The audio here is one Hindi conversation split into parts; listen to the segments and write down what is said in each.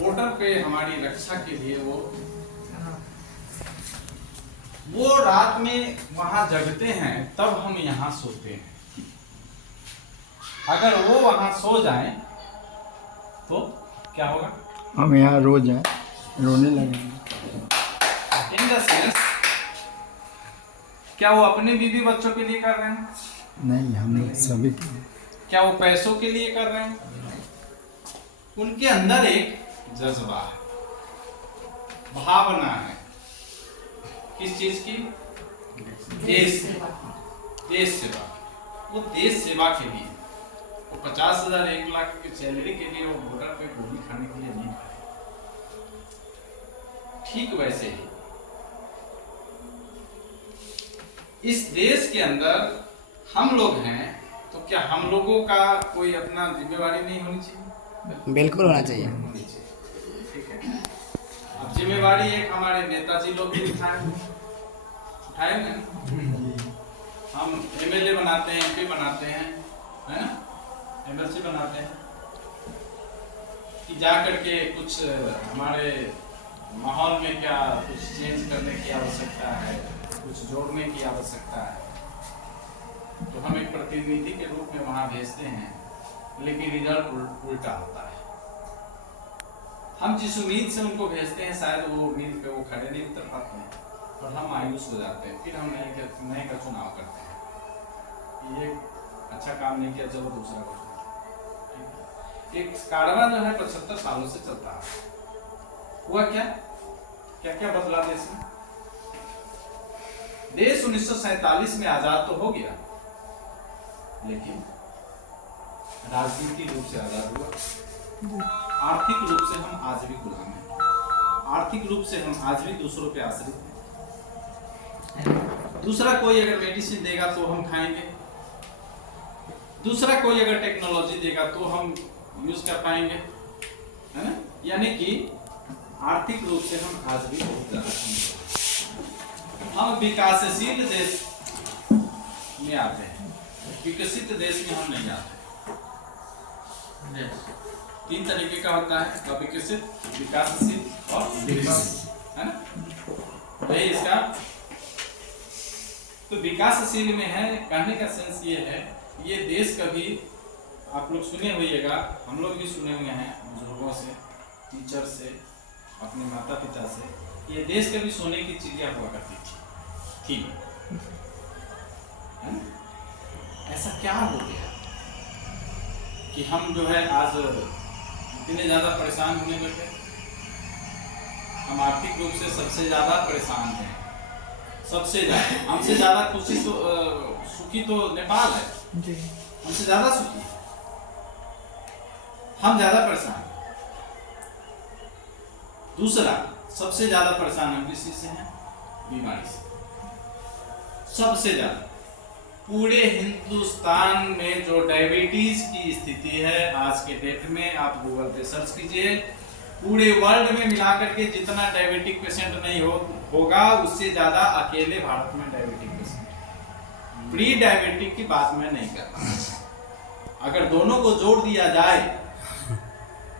बॉर्डर पे हमारी रक्षा के लिए वो रात में वहां जगते हैं, तब हम यहाँ सोते हैं। अगर वो वहां सो जाएं तो क्या होगा? हम यहाँ रोज हैं, रोने लगेंगे। इन द सेंस, क्या वो अपने बीवी बच्चों के लिए कर रहे हैं? नहीं, हम लोग सभी के लिए। क्या वो पैसों के लिए कर रहे हैं? उनके अंदर एक जज्बा है, भावना है। किस चीज की? देश सेवा। वो देश सेवा के लिए, वो 50,000 1 लाख की सैलरी के लिए वो बॉर्डर पे गोली खाने के लिए नहीं खड़े। ठीक वैसे ही इस देश के अंदर हम लोग हैं, तो क्या हम लोगों का कोई अपना जिम्मेवारी नहीं होनी चाहिए? बिल्कुल होना चाहिए। ठीक है। अब जिम्मेवारी एक हमारे नेताजी लोग भी उठाए ना। हम एमएलए बनाते हैं, एमपी बनाते हैं, है ना, एमएलसी बनाते हैं कि जा करके कुछ हमारे माहौल में क्या कुछ चेंज करने की आवश्यकता है, कुछ जोड़ने की आवश्यकता है, तो हम एक प्रतिनिधि के रूप में वहां भेजते हैं, लेकिन रिजल्ट उल्टा होता है। हम जिस उम्मीद से उनको भेजते हैं, शायद वो उम्मीद पे वो खड़े नहीं उतर पाते हैं और हम मायूस हो जाते हैं। फिर हम नए का चुनाव करते हैं। ये अच्छा काम नहीं किया, चलो दूसरा को चुनाव। एक कारवां जो है 75 सालों से चलता है। हुआ क्या क्या क्या बदला देश में? देश 1947 में आजाद तो हो गया, लेकिन राजनीतिक रूप से आजाद हुआ। आर्थिक रूप से हम आज भी गुलाम हैं। आर्थिक रूप से हम आज भी दूसरों पे आश्रित हैं। दूसरा कोई अगर मेडिसिन देगा तो हम खाएंगे, दूसरा कोई अगर टेक्नोलॉजी देगा तो हम यूज कर पाएंगे, है ना। यानी कि आर्थिक रूप से हम आज भी बहुत ज्यादा कमजोर। हम विकासशील देश में आते हैं, विकसित देश में हम नहीं आते। तीन तरीके का होता है, विकसित, विकासशील और विकसित, है ना। वही इसका तो विकासशील में है। कहने का सेंस ये है, ये देश कभी, आप लोग सुने होइएगा, हम लोग भी सुने हुए हैं बुजुर्गों से, टीचर से, अपने माता पिता से, ये देश कभी सोने की चिड़िया हुआ करती थी, है ना। ऐसा क्या हो गया कि हम जो है आज इतने ज्यादा परेशान होने लगे? हम आर्थिक रूप से सबसे ज्यादा परेशान हैं, सबसे ज्यादा। हमसे ज्यादा सुखी तो नेपाल है जी, हमसे ज्यादा सुखी, हम ज्यादा परेशान। दूसरा, सबसे ज्यादा परेशान हम किसी से हैं? बीमारी से। सबसे ज्यादा पूरे हिंदुस्तान में जो डायबिटीज की स्थिति है आज के डेट में, आप गूगल पे सर्च कीजिए, पूरे वर्ल्ड में मिलाकर के जितना डायबिटिक पेशेंट नहीं होगा, उससे ज्यादा अकेले भारत में डायबिटिक पेशेंट। प्री डायबिटिक की बात मैं नहीं कर रहा। अगर दोनों को जोड़ दिया जाए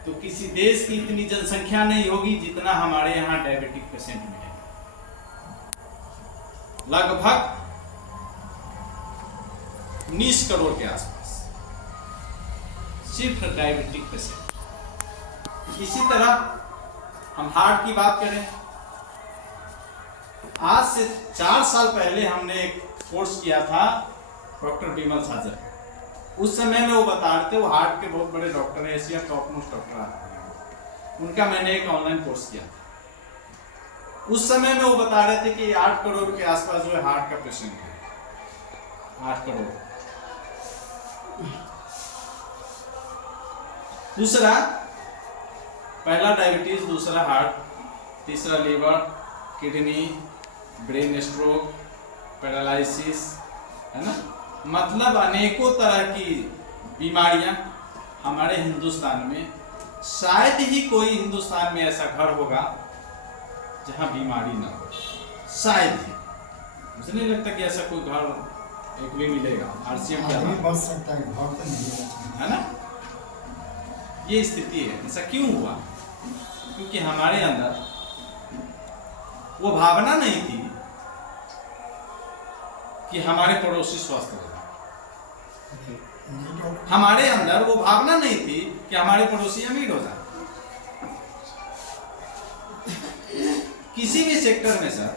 तो किसी देश की इतनी जनसंख्या नहीं होगी जितना हमारे यहाँ डायबिटिक पेशेंट में है। लगभग 19 करोड़ के आसपास सिर्फ डायबिटिक पेशेंट। इसी तरह हम हार्ट की बात करें, आज से 4 साल पहले हमने एक कोर्स किया था डॉक्टर विमल साजर। उस समय में वो बता रहे थे, वो हार्ट के बहुत बड़े डॉक्टर हैं, एशिया टॉप मोस्ट डॉक्टर हैं, उनका मैंने एक ऑनलाइन कोर्स किया था। उस समय में वो बता रहे थे कि 8 करोड़ के आसपास जो है हार्ट का पेशेंट है, 8 करोड़। दूसरा, पहला डायबिटीज, दूसरा हार्ट, तीसरा liver, kidney, brain stroke, paralysis, है ना। मतलब अनेकों तरह की बीमारियां हमारे हिंदुस्तान में, शायद ही कोई हिंदुस्तान में ऐसा घर होगा जहां बीमारी ना हो, शायद ही। मुझे नहीं लगता कि ऐसा कोई घर एक भी मिलेगा आरसीएम के अलावा, बच सकता है, घर तो नहीं है ना। ये स्थिति है। ऐसा क्यों हुआ? क्योंकि हमारे अंदर वो भावना नहीं थी कि हमारे पड़ोसी स्वस्थ हो जाए। हमारे अंदर वो भावना नहीं थी कि हमारे पड़ोसी अमीर हो जाए। किसी भी सेक्टर में सर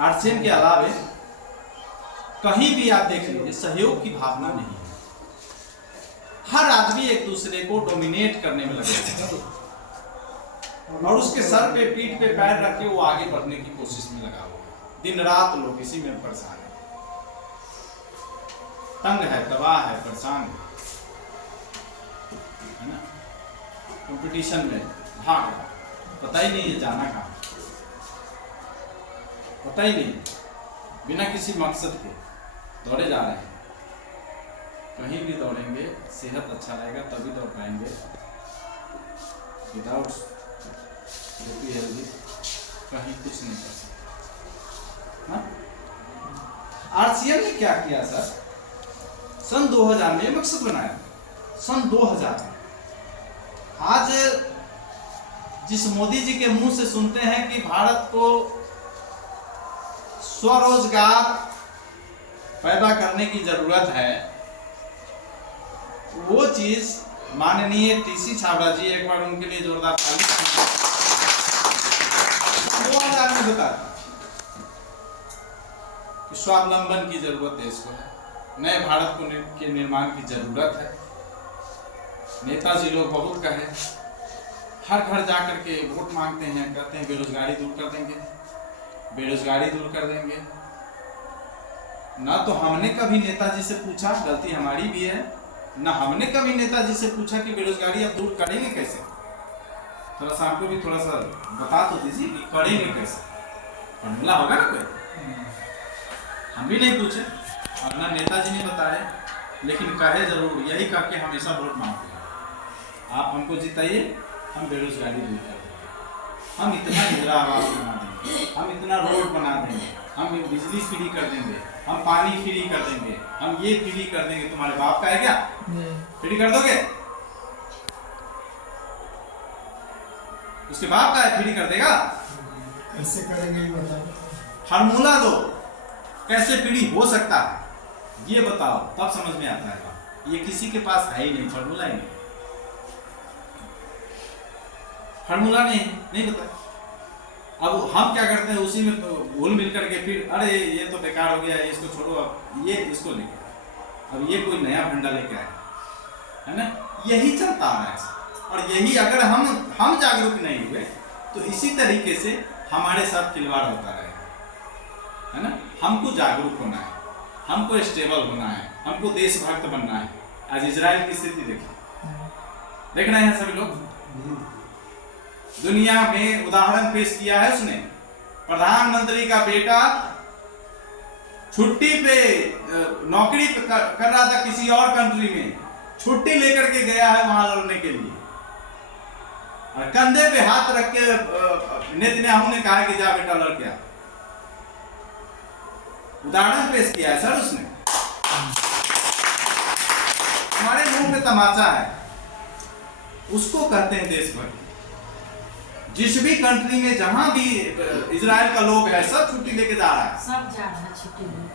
आरसीएम के अलावे कहीं भी आप देख लीजिए सहयोग की भावना नहीं है। हर आदमी एक दूसरे को डोमिनेट करने में लगे है और उसके सर पे पीठ पे पैर रख के वो आगे बढ़ने की कोशिश में लगा हुआ है। दिन रात लोग इसी में परेशान है, तंग है, तबाह है, परेशान है ना। कंपटीशन में भाग रहा, पता ही नहीं है जाना कहाँ, पता ही नहीं, बिना किसी मकसद के दौड़े जा रहे हैं। कहीं भी दौड़ेंगे सेहत अच्छा रहेगा तभी दौड़ पाएंगे। विदाउट हेल्दी कहीं कुछ नहीं कर सकते। आरसीएम ने क्या किया सर, सन 2000 में मकसद बनाया। सन 2000 में आज जिस मोदी जी के मुंह से सुनते हैं कि भारत को स्वरोजगार पैदा करने की जरूरत है, वो चीज माननीय टीसी छाबड़ा जी, एक बार उनके लिए जोरदार ताली। 2000 में बताया कि स्वावलंबन की जरूरत देश को है, नए भारत को के निर्माण की जरूरत है। नेताजी लोग बहुत कहे, हर घर जाकर के वोट मांगते हैं, कहते हैं बेरोजगारी दूर कर देंगे, बेरोजगारी दूर कर देंगे। ना तो हमने कभी नेताजी से पूछा, गलती हमारी भी है, ना हमने कभी नेताजी से पूछा कि बेरोजगारी आप दूर करेंगे कैसे। थोड़ा सा आपको भी थोड़ा सा बता तो दीजिए कि करेंगे कैसे, फॉर्मूला होगा ना कोई। हम भी नहीं पूछे और ना नेताजी ने बताया, लेकिन कहे जरूर, यही करके हमेशा वोट मांगते हैं, आप हमको जिताइए, हम बेरोजगारी दूर कर देंगे, हम इतना इंदिरा आवास बना देंगे, हम इतना रोड बना देंगे, हम बिजली फ्री कर देंगे, हम पानी फ्री कर देंगे, हम ये फ्री कर देंगे। तुम्हारे बाप का है क्या? फ्री कर दोगे? उसके बाप का है, फ्री कर देगा? कैसे करेंगे ये बताओ। फार्मूला दो, कैसे फ्री हो सकता है ये बताओ, तब समझ में आता है। ये किसी के पास है ही नहीं, फार्मूला ही नहीं, फार्मूला नहीं बताया। अब हम क्या करते हैं, उसी में घुल मिल करके फिर अरे ये तो बेकार हो गया, इसको छोड़ो, अब ये इसको लेके, अब ये कोई नया फंडा लेके आया है ना। यही चलता आ रहा है और यही अगर हम जागरूक नहीं हुए तो इसी तरीके से हमारे साथ खिलवाड़ होता रहेगा, है ना। हमको जागरूक होना है, हमको स्टेबल होना है, हमको देशभक्त बनना है। आज इजराइल की स्थिति देखिए, देख रहे हैं सभी लोग, दुनिया में उदाहरण पेश किया है उसने। प्रधानमंत्री का बेटा छुट्टी पे नौकरी कर रहा था किसी और कंट्री में, छुट्टी लेकर के गया है वहां लड़ने के लिए, और कंधे पे हाथ रख के नेतन्याहू ने कहा कि जा बेटा लड़ के आ। उदाहरण पेश किया है सर उसने। हमारे मुंह में तमाचा है, उसको कहते हैं देशभक्ति। जिस भी कंट्री में जहां भी इजराइल का लोग है, सब छुट्टी लेके जा रहा है, सब जा रहा है छुट्टी में।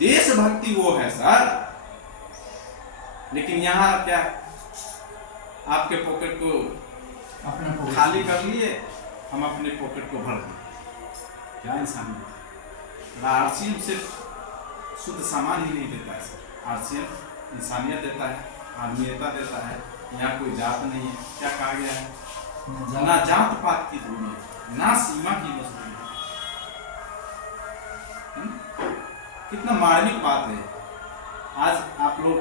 देशभक्ति वो है सर। लेकिन यहाँ क्या, आपके पॉकेट को अपना खाली कर लिए, हम अपने पॉकेट को भर दिए। क्या इंसानियत। आरसीएम सिर्फ शुद्ध सामान ही नहीं देता है सर, आरसीएम इंसानियत देता है, आत्मीयता देता है। यहाँ कोई जात नहीं है, क्या कहा गया है, ना जात पात की दूरी, ना सीमा की मजबूरी। कितना मार्मिक बात है। आज आप लोग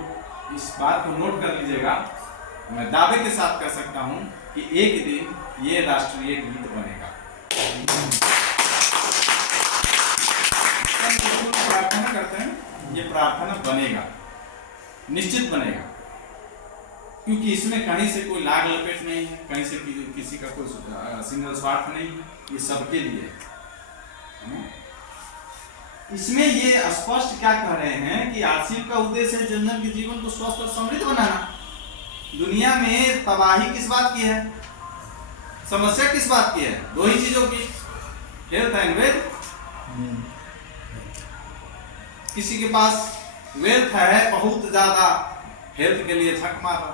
इस बात को नोट कर लीजिएगा, मैं दावे के साथ कह सकता हूं कि एक दिन ये राष्ट्रीय गीत बनेगा। प्रार्थना करते हैं, ये प्रार्थना बनेगा, निश्चित बनेगा, क्योंकि इसमें कहीं से कोई लाग लपेट नहीं है, कहीं से किसी का कोई सिंगल स्वार्थ नहीं है, ये सबके लिए है। इसमें ये स्पष्ट क्या कह रहे हैं कि आरसीएम का उद्देश्य है जनजन के जीवन को स्वस्थ और समृद्ध बनाना। दुनिया में तबाही किस बात की है, समस्या किस बात की है? दो ही चीजों की, हेल्थ एंड वेल्थ। किसी के पास वेल्थ है बहुत ज्यादा, हेल्थ के लिए झक मार रहा,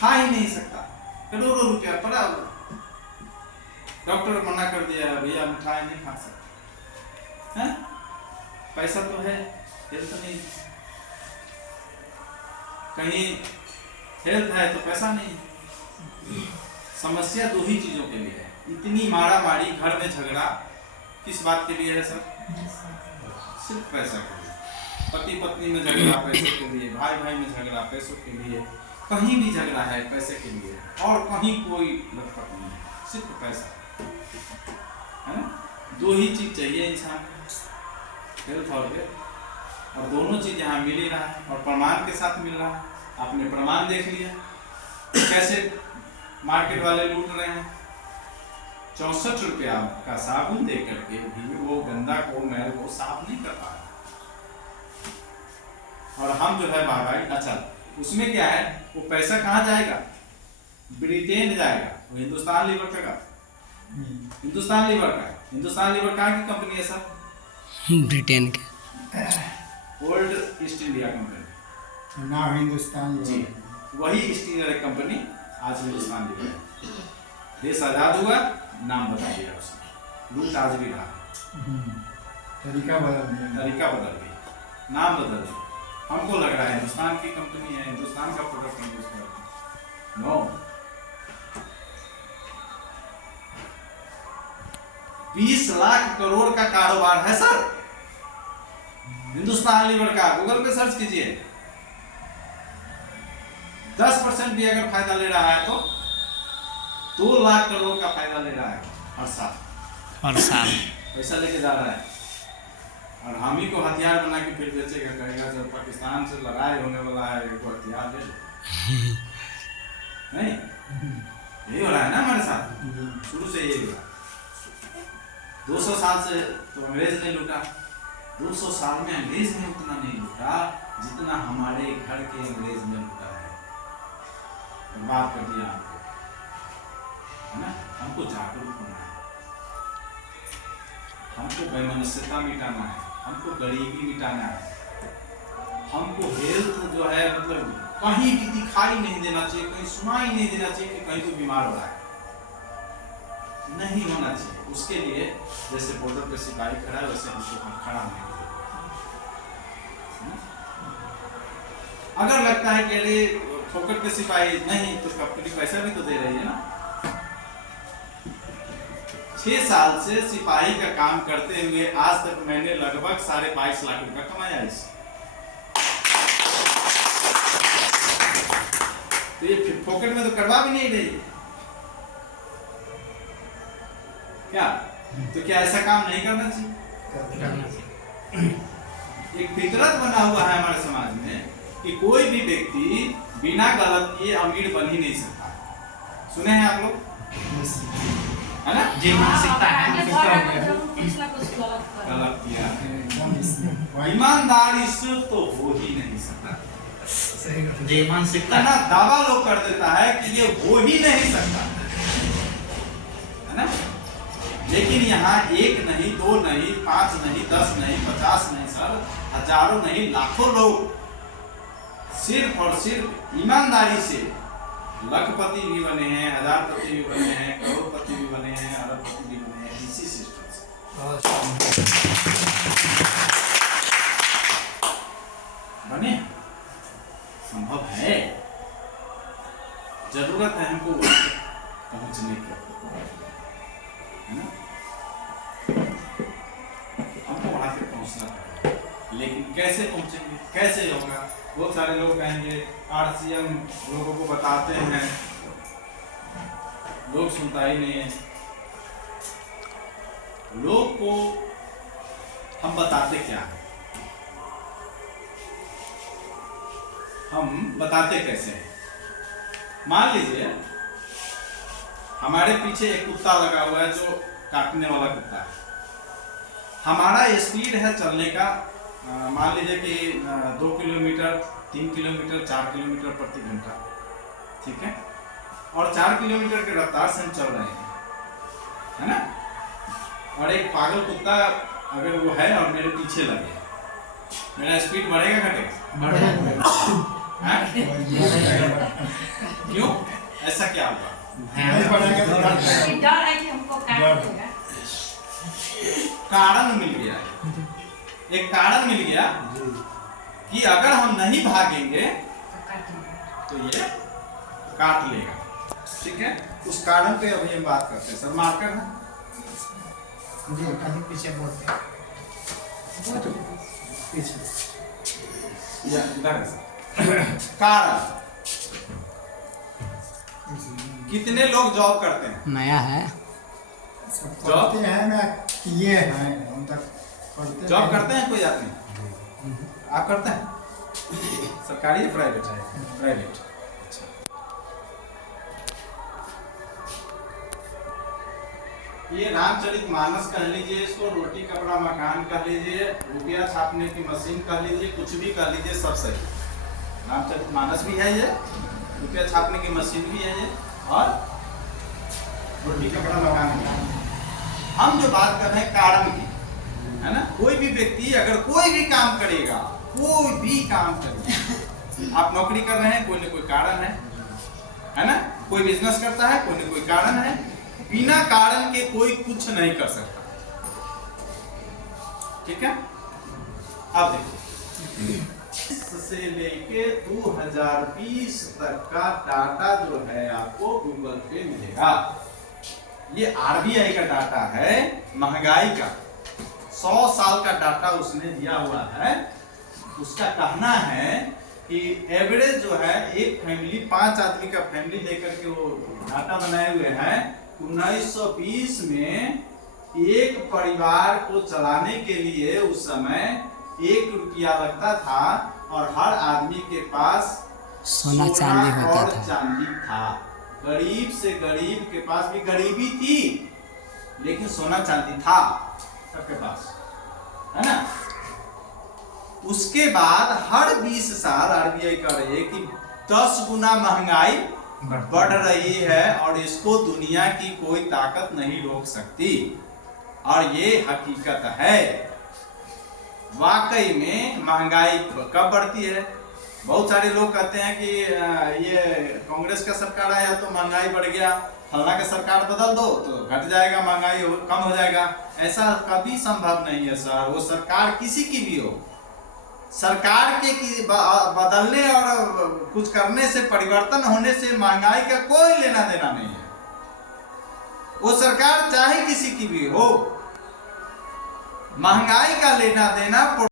खा ही नहीं सकता, करोड़ों रुपया पड़ा हुआ, डॉक्टर मना कर दिया भैया मिठाई नहीं खा सकते हैं? पैसा तो है, हेल्थ नहीं। कहीं हेल्थ है तो पैसा नहीं। समस्या दो ही चीजों के लिए है। इतनी मारा मारी, घर में झगड़ा किस बात के लिए है सर? सिर्फ पैसा के लिए। पति पत्नी में झगड़ा पैसे के लिए, भाई भाई में झगड़ा पैसों के लिए, कहीं भी झगड़ा है पैसे के लिए, और कहीं कोई लटपट नहीं है, सिर्फ पैसा है ना। दो ही चीज चाहिए इंसान को, हेल्थ और वेल्थ, और दोनों चीज यहाँ मिल ही रहा है और प्रमाण के साथ मिल रहा है। आपने प्रमाण देख लिया कैसे मार्केट वाले लूट रहे हैं। 64 रुपया का साबुन दे करके भी वो गंदा को, मैल को साफ नहीं कर पा रहा। और हम जो है भाई, अच्छा उसमें क्या है, वो पैसा कहाँ जाएगा? ब्रिटेन जाएगा। वो हिंदुस्तान लीवर का, हिंदुस्तान लीवर का, हिंदुस्तान लीवर कहाँ की कंपनी है सर? ब्रिटेन के, ओल्ड ईस्ट इंडिया कंपनी ना, हिंदुस्तान जी, वही ईस्ट इंडिया कंपनी आज हिंदुस्तान लीवर है। देश आजाद हुआ, नाम बदल दिया उसने, लूट आज भी रहा, तरीका बदल दिया, तरीका बदल गया, नाम बदल दिया। हमको लग रहा है हिंदुस्तान की कंपनी है, हिंदुस्तान का प्रोडक्ट हम यूज कर रहे हैं। नो, 20 लाख करोड़ का कारोबार है सर हिंदुस्तान लीवर का। गूगल पे सर्च कीजिए। 10% भी अगर फायदा ले रहा है तो 2 लाख करोड़ का फायदा ले रहा है हर साल, हर साल पैसा लेके जा रहा है। और हम ही को हथियार बना के फिर बेचेगा, कहेगा जब पाकिस्तान से लड़ाई होने वाला है एक हथियार ले लो। नहीं, यही हो रहा है ना हमारे साथ, शुरू से यही हो रहा है। 200 साल से तो अंग्रेज ने लूटा, 200 साल में अंग्रेज ने उतना नहीं लूटा जितना हमारे घर के अंग्रेज ने लूटा है। बर्बाद कर दिया हमको, है ना। हमको जागरूक होना है, हमको वैमनस्यता मिटाना है, हमको गरीबी मिटाना है, हमको हेल्थ जो है मतलब कहीं भी दिखाई नहीं देना चाहिए, कहीं सुनाई नहीं देना चाहिए कि कहीं कोई बीमार हो रहा है, नहीं होना चाहिए। उसके लिए जैसे बॉर्डर पे सिपाही खड़ा है वैसे हमको खड़ा होने के लिए। अगर लगता है कि अरे फोकट के सिपाही नहीं, तो कंपनी पैसा भी तो दे रही है ना। 6 साल से सिपाही का काम करते हुए आज तक मैंने लगभग 22.5 लाख रुपया कमाया इससे। तो ये पॉकेट में तो करवा भी नहीं रही क्या? तो क्या ऐसा काम नहीं करना चाहिए? एक फितरत बना हुआ है हमारे समाज में कि कोई भी व्यक्ति बिना गलत किए अमीर बन ही नहीं सकता। सुने हैं आप लोग, है ना? जी, मानसिकता है, गलत किया, ईमानदारी से तो हो ही नहीं सकता। जी, मानसिकता ना दावा लोग कर देता है कि ये हो ही नहीं सकता, है ना। लेकिन यहाँ 1 नहीं, 2 नहीं, 5 नहीं, 10 नहीं, 50 नहीं सर, हजारों नहीं, लाखों लोग सिर्फ और सिर्फ ईमानदारी से लखपति भी बने हैं, हजारपति भी बने हैं, करोड़पति भी बने हैं, अरबपति भी बने हैं, इसी सिस्टम से बने। संभव है, जरूरत है हमको पहुंचने की, है ना। हमको वहां तक पहुंचना पड़ेगा, लेकिन कैसे पहुंचेंगे, कैसे होगा? बहुत सारे लोग कहेंगे आरसीएम लोगों को बताते हैं, लोग सुनता ही नहीं है। लोग को हम बताते क्या है, हम बताते कैसे हैं? मान लीजिए हमारे पीछे एक कुत्ता लगा हुआ है जो काटने वाला कुत्ता है, हमारा स्पीड है चलने का मान लीजिए कि 2 किलोमीटर, 3 किलोमीटर, 4 किलोमीटर प्रति घंटा, ठीक है, और 4 किलोमीटर की रफ्तार से हम चल रहे हैं, है ना, और एक पागल कुत्ता अगर वो है और मेरे पीछे लगे, मेरा स्पीड बढ़ेगा घटेगा? क्यों, ऐसा क्या हुआ? नहीं पढ़ेंगे तो क्या करेंगे? डर है कि हमको काट देगा। कारण मिल गया, एक कारण मिल गया कि अगर हम नहीं भागेंगे तो ये काट लेगा, ठीक है। उस कारण पे अभी हम बात करते हैं। सर मार्कर है जी, कहीं पीछे बोलते हैं। पीछे या इधर है सर। कारण, कितने लोग जॉब करते हैं? नया है। सब पढ़ते हैं ना, किए हैं हम तक पढ़ते जॉब हैं। करते हैं कोई आदमी? आप करते हैं? सरकारी या प्राइवेट है? प्राइवेट। अच्छा, ये रामचरितमानस कह लीजिए, इसको रोटी कपड़ा मकान कह लीजिए, रुपया छापने की मशीन कह लीजिए, कुछ भी कह लीजिए, सब सही। रामचरितमानस भी है ये, रुपया छापने की मशीन भी है ये, और रोटी कपड़ा मकान भी है। हम जो बात कर रहे हैं कारण की, है ना, कोई भी व्यक्ति अगर कोई भी काम करेगा, कोई भी काम करेगा, आप नौकरी कर रहे हैं, कोई ना कोई कारण है ना, कोई बिजनेस करता है, कोई ना कोई कारण है, बिना कारण के कोई कुछ नहीं कर सकता, ठीक है। अब देखिए, से लेके 2020 तक का डाटा जो है आपको गूगल पे मिलेगा। ये आरबीआई का डाटा है, महंगाई का 100 साल का डाटा उसने दिया हुआ है। उसका कहना है कि एवरेज जो है एक फैमिली, 5 आदमी का फैमिली लेकर के वो डाटा बनाए हुए हैं। 1920 में एक परिवार को चलाने के लिए उस समय 1 रुपया लगता था, और हर आदमी के पास सोना चांदी होता और था। चांदी था। गरीब से गरीब के पास भी गरीबी थी, लेकिन सोना चांदी था सबके पास, है ना। उसके बाद हर 20 साल आरबीआई कह रही है कि 10 गुना महंगाई बढ़ रही है, और इसको दुनिया की कोई ताकत नहीं रोक सकती, और ये हकीकत है। वाकई में महंगाई कब बढ़ती है? बहुत सारे लोग कहते हैं कि ये कांग्रेस का सरकार आया तो महंगाई बढ़ गया, फलना का सरकार बदल दो तो घट जाएगा, महंगाई कम हो जाएगा। ऐसा कभी संभव नहीं है सर। वो सरकार किसी की भी हो, सरकार के बदलने और कुछ करने से, परिवर्तन होने से महंगाई का कोई लेना देना नहीं है। वो सरकार चाहे किसी की भी हो, महंगाई का लेना देना